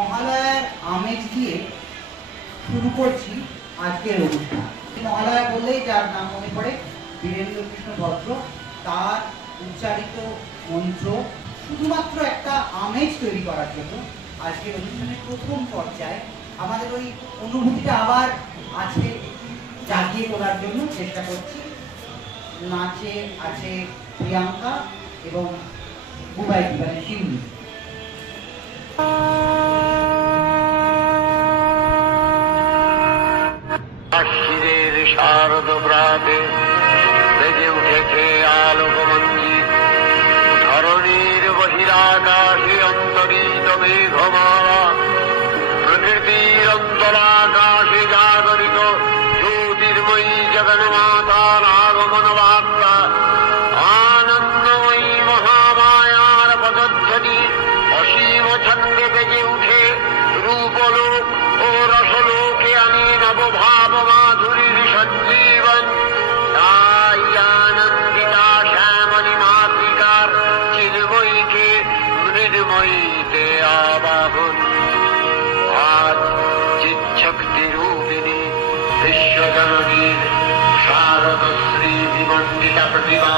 মহালয়ার আমেজ দিয়ে শুরু করছি আজকের অনুষ্ঠান। মহালয়া বললেই যার নাম মনে পড়ে বীরেন্দ্র কৃষ্ণ ভদ্র। তার উচ্চারিত মন্ত্র শুধুমাত্র একটা আমেজ তৈরি করার জন্য আজকের অনুষ্ঠানের প্রথম পর্যায়ে আমাদের ওই অনুভূতিটা আবার আছে জাগিয়ে তোলার জন্য চেষ্টা করছি। নাচে আছে প্রিয়াঙ্কা এবং বুবাই মানে শিউলি। শারদ প্রাতে বেজে উঠেছে আলোকমঞ্জিত, ধরণীর বহিরাকাশে অন্তরিত মেঘমালা, প্রকৃতির অন্তরাকাশে জাগরিত জ্যোতির্ময়ী জগন্মাতার আগমন বার্তা, আনন্দময়ী মহামায়ার পদধ্বনি অসীম ছন্দে বেজে উঠে রূপলোক ও রসলোকে আনি নবভাব মাধুরীর সঞ্জীবন। তাই আনন্দিতা শ্যামলী মাতৃকার চিন্ময়ীকে মৃন্ময়ীতে আবাহন। আজ চিৎশক্তি রূপিণী বিশ্বজননীর শারদশ্রী বিমণ্ডিতা প্রতিমা